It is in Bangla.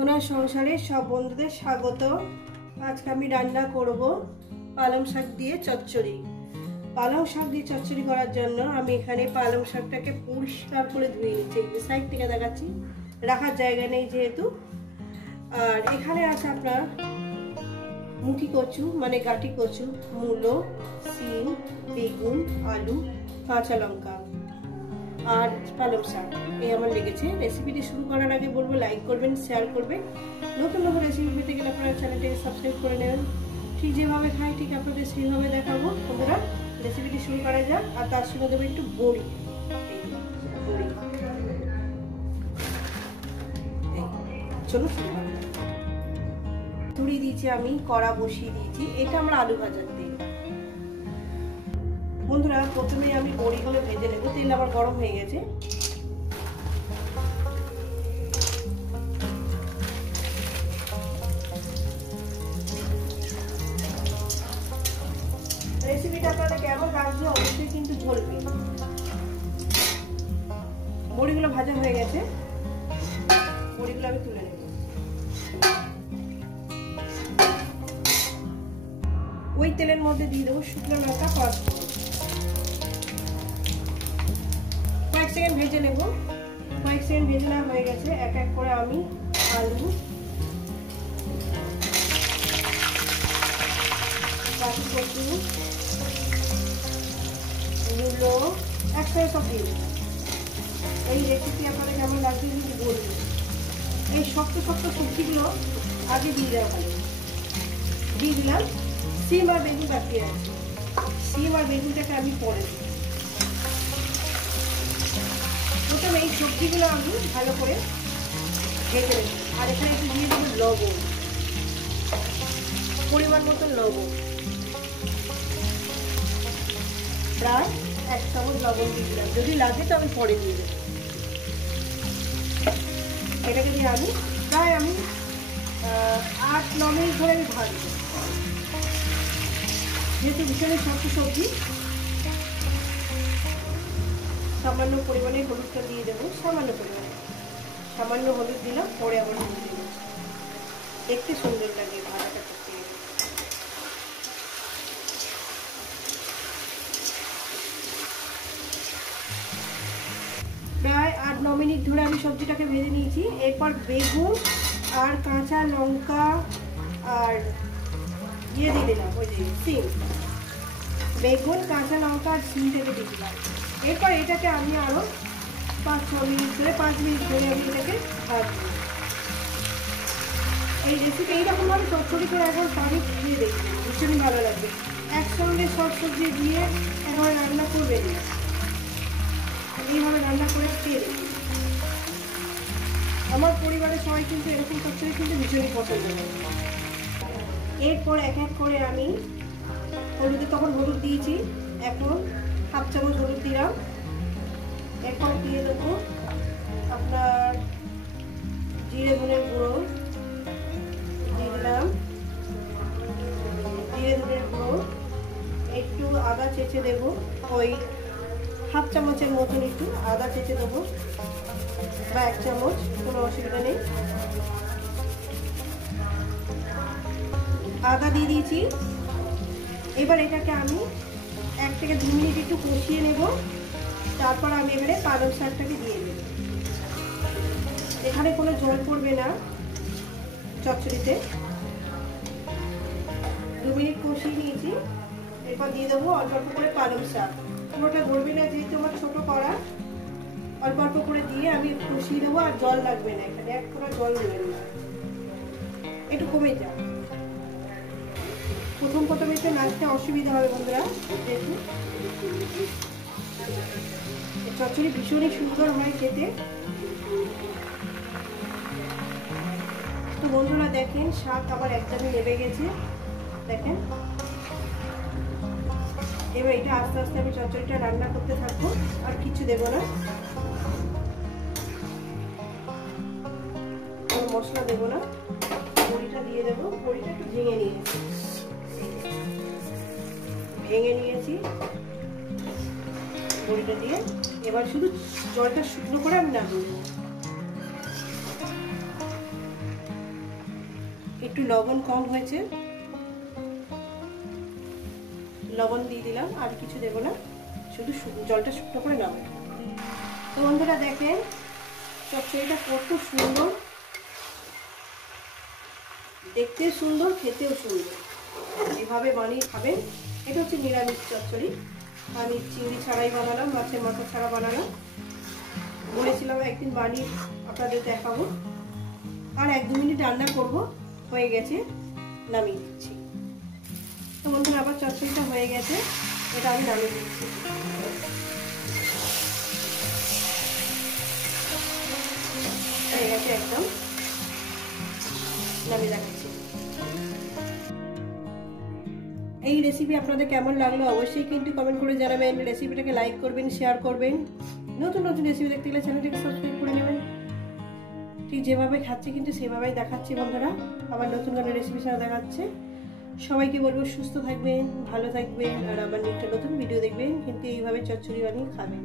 সোনার সংসারে সব বন্ধুদের স্বাগত। আজকে আমি রান্না করব পালং শাক দিয়ে চচ্চড়ি। পালং শাক দিয়ে চচ্চড়ি করার জন্য আমি এখানে পালং শাকটাকে পরিষ্কার করে ধুয়ে নিচ্ছি। সাইড থেকে দেখাচ্ছি, রাখার জায়গা নেই যেহেতু। আর এখানে আছে আপনার মুখি কচু মানে গাটি কচু, মূলো, সিম, বেগুন, আলু, কাঁচা লঙ্কা আর পালং শাক এই আমার লেগেছে। রেসিপিটি শুরু করার আগে বলবো লাইক করবেন, শেয়ার করবেন। নতুন নতুন রেসিপি পেতে গেলে আপনারা চ্যানেলটাকে সাবস্ক্রাইব করে নেবেন। ঠিক যেভাবে খাই ঠিক আপনাদের সেইভাবে দেখাবো। বন্ধুরা রেসিপিটি শুরু করা যাক। আর তার সঙ্গে দেবো একটু বড়ি। চলো শুরু করা যাক। তুড়ি দিয়েছি, আমি কড়া বসিয়ে দিয়েছি। এটা আমরা আলু ভাজার তেল। বন্ধুরা প্রথমে আমি বড়িগুলো ভেজে নেব। তেল আমার গরম হয়ে গেছে। রেসিপিটা আপনাদের কেমন লাগছে অবশ্যই কিন্তু বলবেন। বড়িগুলো ভাজা হয়ে গেছে, বড়িগুলো আমি তুলে নেব। ওই তেলের মধ্যে দিয়ে দেবো শুকনো লঙ্কা, পাঁচফোড়ন। কয়েক সেকেন্ড ভেজে নেব। কয়েক সেকেন্ড ভেজে নেওয়া হয়ে গেছে। এক এক করে আমি আলু, গাটি কচু, মূলো একসাথে সব দিয়ে দেবো। এই রেসিপি আপনাদের কেমন লাগছে যদি বলবেন। এই শক্ত শক্ত সবজিগুলো আগে দিয়ে দেওয়া ভালো। দিয়ে দিলাম সিম আর বেগুন বাকি আছে। সিম আর বেগুনটাকে আমি পরে দিই। প্রথমে এই সবজিগুলো আমি ভালো করে ভেজে নেব। আর এখানে একটু দিয়ে দেবো লবণ, পরিমাণ মতন লবণ, প্রায় 1 চামচ লবণ দিয়ে দিলাম। যদি লাগে তো আমি পরে দিয়ে দেবো। এটাকে দিয়ে আমি প্রায় 8-9 মিনিট ধরে আমি ভাজবো। যেহেতু ভীষণই শক্ত সবজি, সামান্য পরিমাণে হলুদটা দিয়ে দেবো। সামান্য পরিমাণে, সামান্য হলুদ দিলাম, পরে আবার হলুদ দিলাম। দেখতে সুন্দর লাগে ভাজাটা করতে। প্রায় 8-9 মিনিট ধরে আমি সবজিটাকে ভেজে নিয়েছি। এরপর বেগুন আর কাঁচা লঙ্কা আর দিয়ে দিলাম ওই যে সিম। বেগুন, কাঁচা লঙ্কা আর সিমটাকে দিয়ে দিলাম। এরপর এটাকে আমি আরও 5-6 মিনিট ধরে 5 মিনিট ধরে আমি এটাকে ভাজবো। এই রেসিপি এইরকমভাবে চচ্চড়ি করে একবার পানি দিয়ে দেখবেন, ভীষণই ভালো লাগবে। একসঙ্গে সব সবজি দিয়ে একবার রান্না করবেন, এইভাবে রান্না করে খেয়ে দেখবেন। আমার পরিবারের সবাই কিন্তু এরকম চচ্চড়ি কিন্তু ভীষণই পছন্দ করে। এরপর এক এক করে আমি তখন হলুদ দিয়েছি, এখন 1/2 চামচ হলুদ দিলাম। এরপর দিয়ে দেবো আপনার জিরে ধনের গুঁড়ো দিয়ে দিলাম, জিরে ধনের গুঁড়ো, একটু আদা চেঁচে দেবো, ওই 1/2 চামচের মতন একটু আদা চেঁচে দেবো, বা 1 চামচ, কোনো অসুবিধা নেই। আদা দিয়ে দিয়েছি। এবার এটাকে আমি 1 থেকে 2 মিনিট একটু কষিয়ে নেব। তারপর আমি এবারে পালং শাকটাকে দিয়ে দেব। এখানে কোনো জল পড়বে না চচ্চড়িতে। 2 মিনিট কষিয়ে নিয়েছি। এরপর দিয়ে দেবো অল্প অল্প করে পালং শাক। পুরোটা ধরবে না যেহেতু আমার ছোটো কড়া, অল্প অল্প করে দিয়ে আমি কষিয়ে দেবো। আর জল লাগবে না, এখানে এক ফোঁটা জল দেবেন না, একটু কমে যাক। প্রথম একটু নাচতে অসুবিধা হবে বন্ধুরা, যেহেতু চচ্চড়ি ভীষণই সুন্দর হয় খেতে। তো বন্ধুরা দেখেন শাক আবার একদমই নেমে গেছে, দেখেন। এবার এটা আস্তে আস্তে আমি চচ্চড়িটা রান্না করতে থাকবো, আর কিছু দেবো না, কোনো মশলা দেবো না। বড়িটা দিয়ে দেবো। বড়িটা একটু ভেঙে নিয়েছি বড়িটা দিয়ে। এবার শুধু জলটা শুকনো করে আমি নামিয়ে দেবো। একটু লবণ কম হয়েছে, লবণ দিয়ে দিলাম, আর কিছু দেবো না, শুধু জলটা শুকনো করে নাও। তো বন্ধুরা দেখেন চচ্চড়িটা কত সুন্দর, দেখতে সুন্দর, খেতেও সুন্দর। এভাবে বানিয়ে খাবেন। এটা হচ্ছে নিরামিষ চচ্চড়ি, আমি চিংড়ি ছাড়াই বানালাম, মাছের মাথা ছাড়া বানালাম। বলেছিলাম একদিন বানিয়ে আপনাদের দেখাবো। আর 1-2 মিনিট রান্না করব, হয়ে গেছে, নামিয়ে দিচ্ছি। তো বন্ধুরা আবার চচ্চড়িটা হয়ে গেছে, এটা আমি নামিয়ে দিচ্ছি। হয়ে গেছে একদম, নামিয়ে রাখছি। এই রেসিপি আপনাদের কেমন লাগলো অবশ্যই কিন্তু কমেন্ট করে জানাবেন। রেসিপিটাকে লাইক করবেন, শেয়ার করবেন। নতুন নতুন রেসিপি দেখতে গেলে চ্যানেলটাকে সাবস্ক্রাইব করে নেবেন। ঠিক যেভাবে খাচ্ছি কিন্তু সেভাবেই দেখাচ্ছি বন্ধুরা, আবার নতুন কোনো রেসিপি ছাড়া দেখাচ্ছে। সবাইকে বলবো সুস্থ থাকবেন, ভালো থাকবেন, আর আমার একটা নতুন ভিডিও দেখবেন কিন্তু এইভাবে চচ্চড়ি বানিয়ে খাবেন।